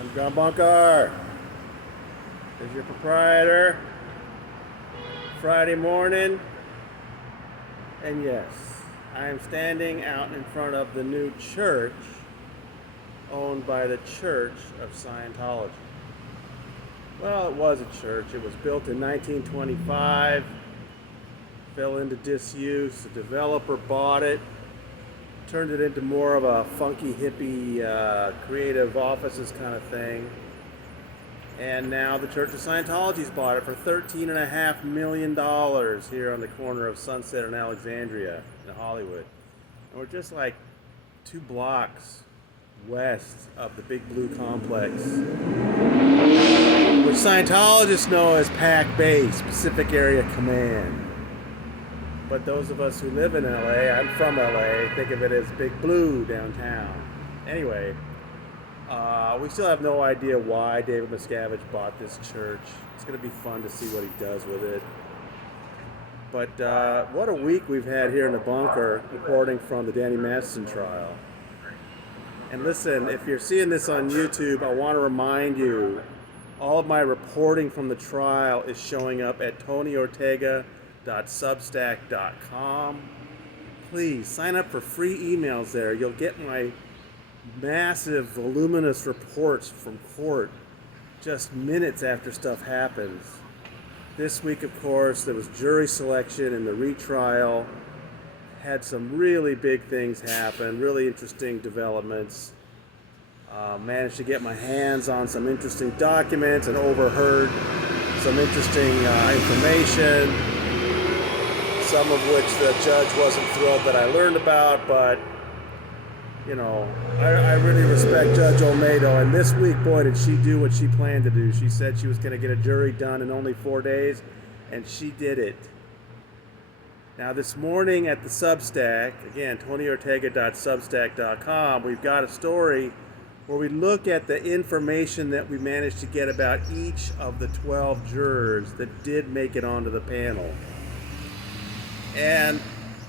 I'm John Bunker. Is your proprietor. Friday morning. And yes, I am standing out in front of the new church owned by the Church of Scientology. Well, it was a church. It was built in 1925, fell into disuse. The developer bought it, turned it into more of a funky hippie creative offices kind of thing. And now the Church of Scientology's bought it for $13.5 million here on the corner of Sunset and Alexandria in Hollywood. And we're just like 2 blocks west of the Big Blue Complex, which Scientologists know as PAC Base, Pacific Area Command. But those of us who live in LA, I'm from LA, think of it as Big Blue downtown. Anyway, we still have no idea why David Miscavige bought this church. It's going to be fun to see what he does with it. But what a week we've had here in the bunker, reporting from the Danny Masterson trial. And listen, if you're seeing this on YouTube, I want to remind you, all of my reporting from the trial is showing up at tonyortega.substack.com. Please sign up for free emails there. You'll get my massive, voluminous reports from court just minutes after stuff happens. This week, of course, there was jury selection in the retrial. Had some really big things happen, really interesting developments. Managed to get my hands on some interesting documents and overheard some interesting information, some of which the judge wasn't thrilled that I learned about, but you know, I really respect Judge Olmedo, and this week, boy, did she do what she planned to do. She said she was going to get a jury done in only 4 days, and she did it. Now, this morning at the Substack, again, tonyortega.substack.com, we've got a story where we look at the information that we managed to get about each of the 12 jurors that did make it onto the panel. And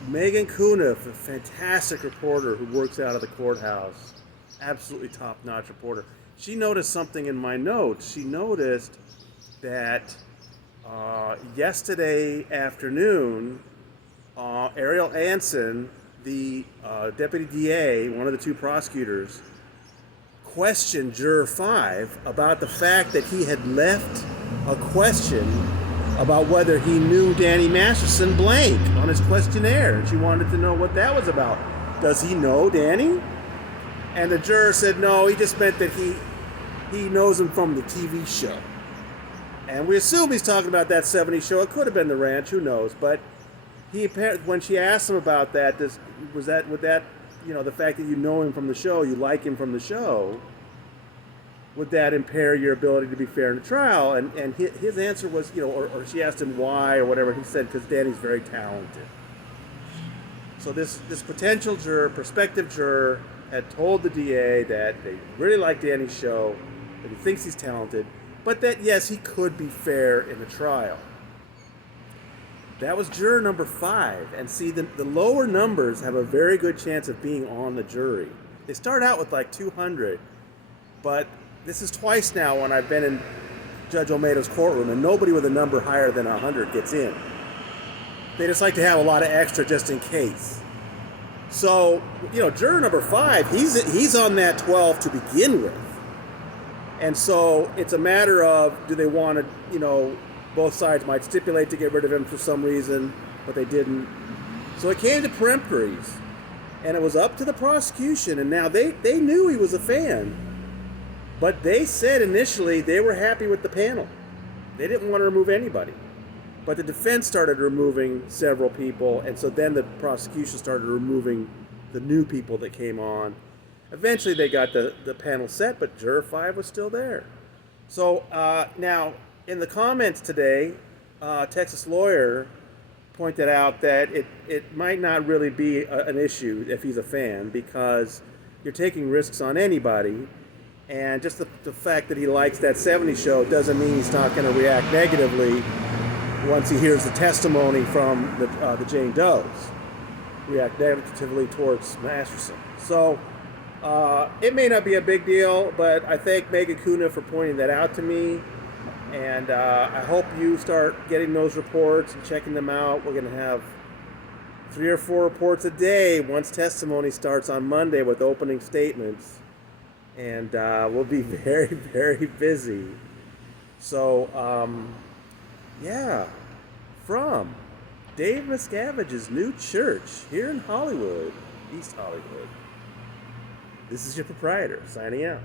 Megan Cuniff, a fantastic reporter who works out of the courthouse, absolutely top-notch reporter, she noticed something in my notes. She noticed that yesterday afternoon, Ariel Anson, the deputy DA, one of the 2 prosecutors, questioned Juror 5 about the fact that he had left a question about whether he knew Danny Masterson blank on his questionnaire. And she wanted to know what that was about. Does he know Danny? And the juror said no, he just meant that he knows him from the TV show. And we assume he's talking about that 70s show. It could have been The Ranch, who knows, but he apparently, when she asked him about that, the fact that you know him from the show, you like him from the show, would that impair your ability to be fair in the trial? And his answer was, or she asked him why or whatever. He said, because Danny's very talented. So this potential juror, prospective juror, had told the DA that they really like Danny's show, that he thinks he's talented, but that, yes, he could be fair in the trial. That was juror number 5. And see, the lower numbers have a very good chance of being on the jury. They start out with like 200, but this is twice now when I've been in Judge Olmedo's courtroom, and nobody with a number higher than 100 gets in. They just like to have a lot of extra just in case. So, juror number 5, he's on that 12 to begin with. And so it's a matter of, do they want to, both sides might stipulate to get rid of him for some reason, but they didn't. So it came to peremptories, and it was up to the prosecution, and now they knew he was a fan, but they said initially they were happy with the panel. They didn't want to remove anybody. But the defense started removing several people, and so then the prosecution started removing the new people that came on. Eventually they got the panel set, but juror 5 was still there. So now, in the comments today, Texas Lawyer pointed out that it might not really be an issue if he's a fan, because you're taking risks on anybody, and just the fact that he likes that 70s show doesn't mean he's not going to react negatively once he hears the testimony from the Jane Does. React negatively towards Masterson. So It may not be a big deal, but I thank Megan Kuna for pointing that out to me. And I hope you start getting those reports and checking them out. We're going to have 3 or 4 reports a day once testimony starts on Monday with opening statements. And we'll be very, very busy. So, yeah, from Dave Miscavige's new church here in Hollywood, East Hollywood. This is your proprietor signing out.